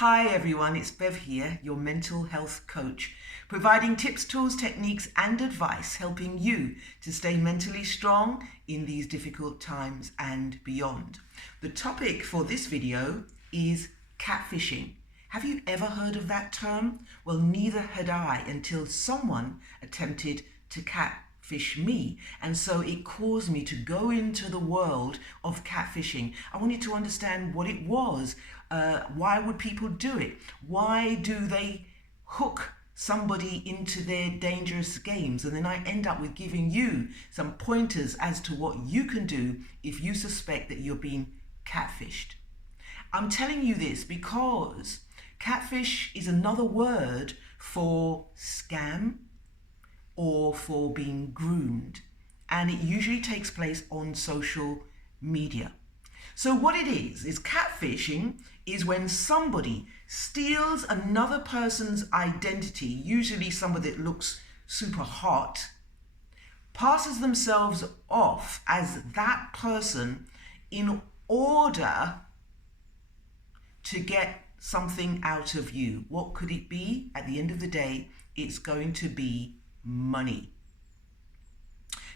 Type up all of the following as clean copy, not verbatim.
Hi everyone, it's Bev here, your mental health coach, providing tips, tools, techniques and advice helping you to stay mentally strong in these difficult times and beyond. The topic for this video is catfishing. Have you ever heard of that term? Well, neither had I until someone attempted to catfish me, and so it caused me to go into the world of catfishing. I wanted to understand what it was. Why would people do it? Why do they hook somebody into their dangerous games? And then I end up with giving you some pointers as to what you can do if you suspect that you're being catfished. I'm telling you this because catfish is another word for scam or for being groomed, and it usually takes place on social media. So what it is catfishing is when somebody steals another person's identity, usually somebody that looks super hot, passes themselves off as that person in order to get something out of you. What could it be? At the end of the day, it's going to be money.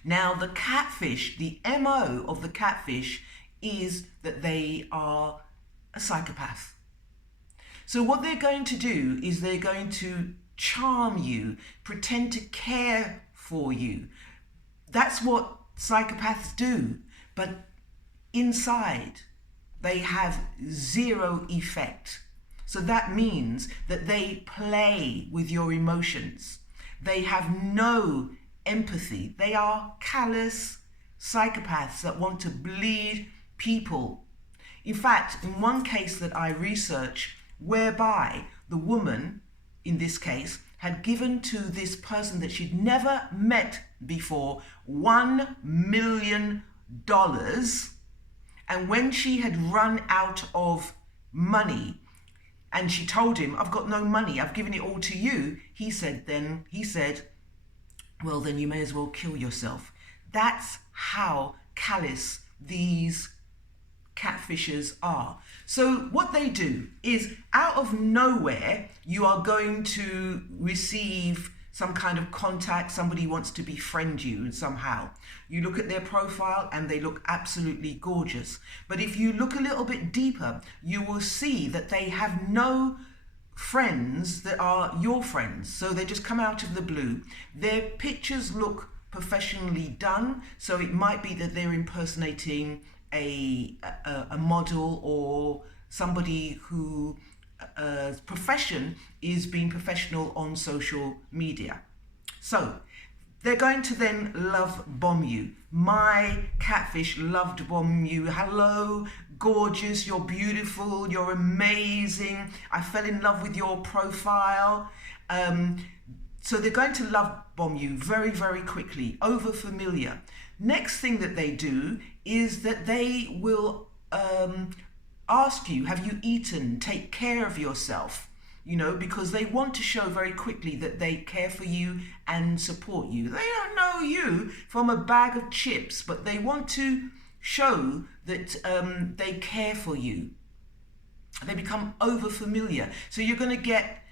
Now, the catfish, the MO of the catfish is that they are a psychopath. So what they're going to do is they're going to charm you, pretend to care for you. That's what psychopaths do. But inside, they have zero effect. So that means that they play with your emotions. They have no empathy. They are callous psychopaths that want to bleed people. In fact, in one case that I researched, whereby the woman, in this case, had given to this person that she'd never met before $1 million, and when she had run out of money and she told him, "I've got no money, I've given it all to you," he said, "Well, then you may as well kill yourself." That's how callous these catfishers are. So what they do is, out of nowhere, you are going to receive some kind of contact. Somebody wants to befriend you somehow. You look at their profile and they look absolutely gorgeous. But if you look a little bit deeper, you will see that they have no friends that are your friends. So they just come out of the blue. Their pictures look professionally done. So it might be that they're impersonating a model or somebody who profession is being professional on social media. So they're going to then love bomb you. My catfish loved bomb you. "Hello, gorgeous, you're beautiful, you're amazing. I fell in love with your profile." So they're going to love bomb you very, very quickly, over familiar. Next thing that they do is that they will ask you, "Have you eaten? Take care of yourself." You know, because they want to show very quickly that they care for you and support you. They don't know you from a bag of chips, but they want to show that they care for you. They become over familiar. So you're going to get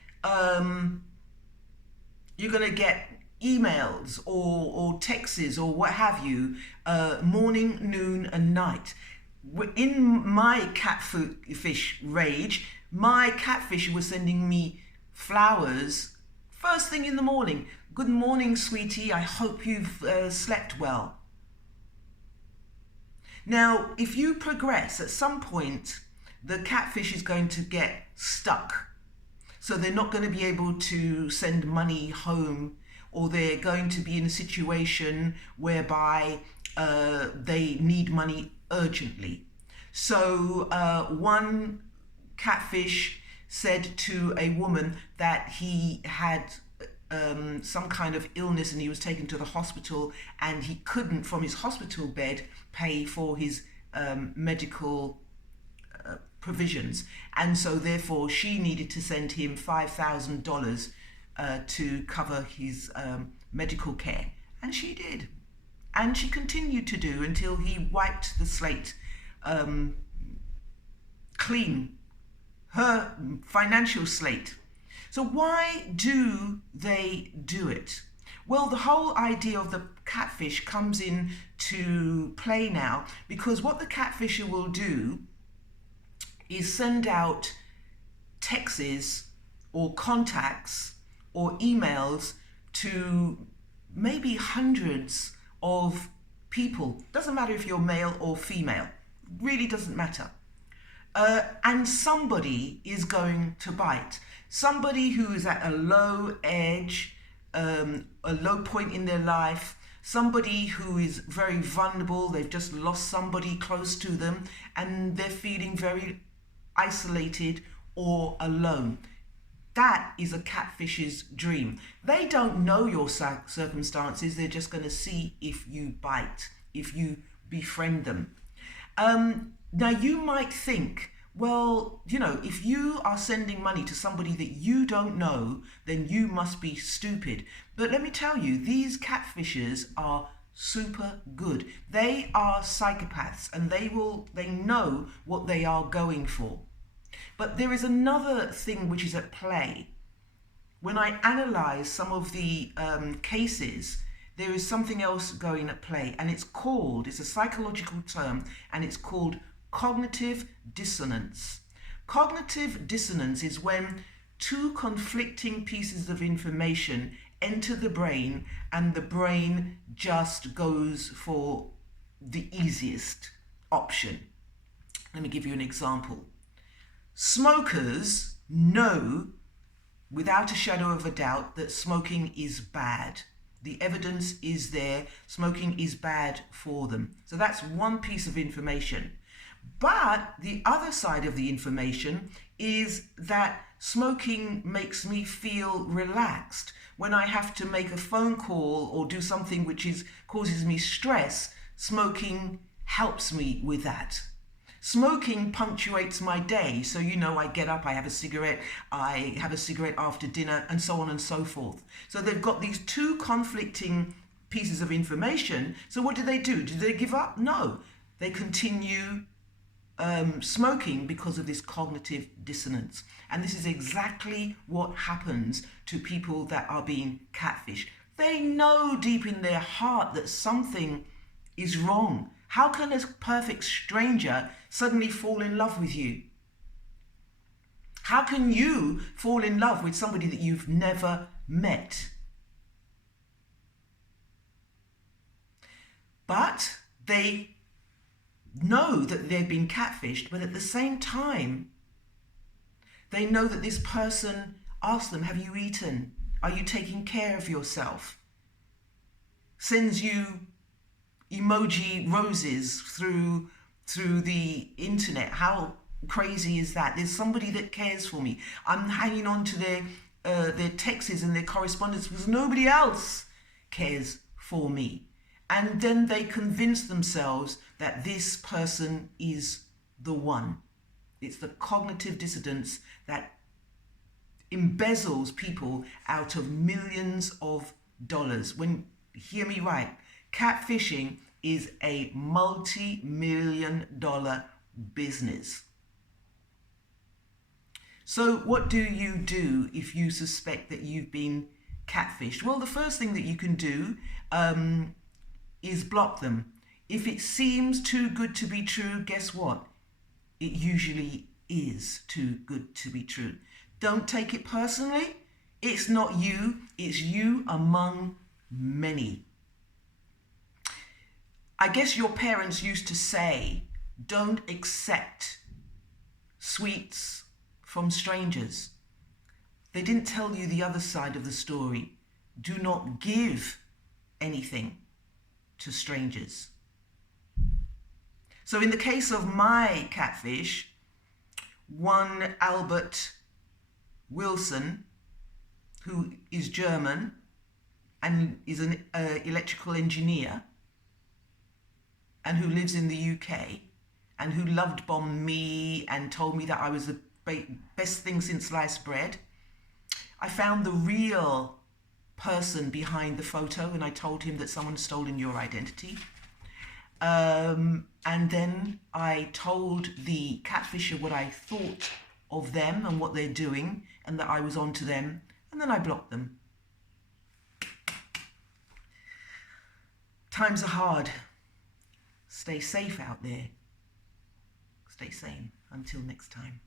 emails or texts or what have you, morning, noon and night. In my catfish rage, my catfish was sending me flowers first thing in the morning. "Good morning, sweetie. I hope you've slept well." Now, if you progress, at some point, the catfish is going to get stuck. So they're not going to be able to send money home, or they're going to be in a situation whereby they need money urgently. So one catfish said to a woman that he had some kind of illness and he was taken to the hospital, and he couldn't, from his hospital bed, pay for his medical provisions, and so therefore she needed to send him $5,000 to cover his medical care, and she did, and she continued to do until he wiped the slate clean her financial slate. So why do they do it? Well, the whole idea of the catfish comes in to play now, because what the catfisher will do is send out texts or contacts or emails to maybe hundreds of people. Doesn't matter if you're male or female, really doesn't matter. And somebody is going to bite. Somebody who is at a low edge, a low point in their life, somebody who is very vulnerable, they've just lost somebody close to them, and they're feeling very isolated or alone. That is a catfish's dream. They don't know your circumstances, they're just going to see if you bite, if you befriend them. Now you might think, well, you know, if you are sending money to somebody that you don't know, then you must be stupid. But let me tell you, these catfishers are super good. They are psychopaths, and they know what they are going for. But there is another thing which is at play. When I analyze some of the cases, there is something else going at play, and it's a psychological term, and it's called cognitive dissonance. Cognitive dissonance is when two conflicting pieces of information enter the brain, and the brain just goes for the easiest option. Let me give you an example. Smokers know without a shadow of a doubt that smoking is bad. The evidence is there. Smoking is bad for them. So that's one piece of information. But the other side of the information is that smoking makes me feel relaxed. When I have to make a phone call or do something which causes me stress, smoking helps me with that. Smoking punctuates my day. So, you know, I get up, I have a cigarette after dinner, and so on and so forth. So they've got these two conflicting pieces of information. So what do? Do they give up? No. They continue smoking because of this cognitive dissonance. And this is exactly what happens to people that are being catfished. They know deep in their heart that something is wrong. How can a perfect stranger suddenly fall in love with you? How can you fall in love with somebody that you've never met? But they know that they've been catfished, but at the same time, they know that this person asks them, have you eaten? Are you taking care of yourself? Sends you emoji roses through the internet. How crazy is that? There's somebody that cares for me. I'm hanging on to their texts and their correspondence because nobody else cares for me. And then they convince themselves that this person is the one. It's the cognitive dissonance that embezzles people out of millions of dollars. Hear me right, catfishing is a multi-million-dollar business. So what do you do if you suspect that you've been catfished? Well, the first thing that you can do is block them. If it seems too good to be true, guess what? It usually is too good to be true. Don't take it personally. It's not you. It's you among many. I guess your parents used to say, don't accept sweets from strangers. They didn't tell you the other side of the story. Do not give anything to strangers. So in the case of my catfish, one Albert Wilson, who is German and is an electrical engineer and who lives in the UK and who loved bombed me and told me that I was the best thing since sliced bread. I found the real person behind the photo and I told him that someone had stolen your identity. And then I told the catfisher what I thought of them and what they're doing, and that I was on to them, and then I blocked them. Times are hard. Stay safe out there. Stay sane. Until next time.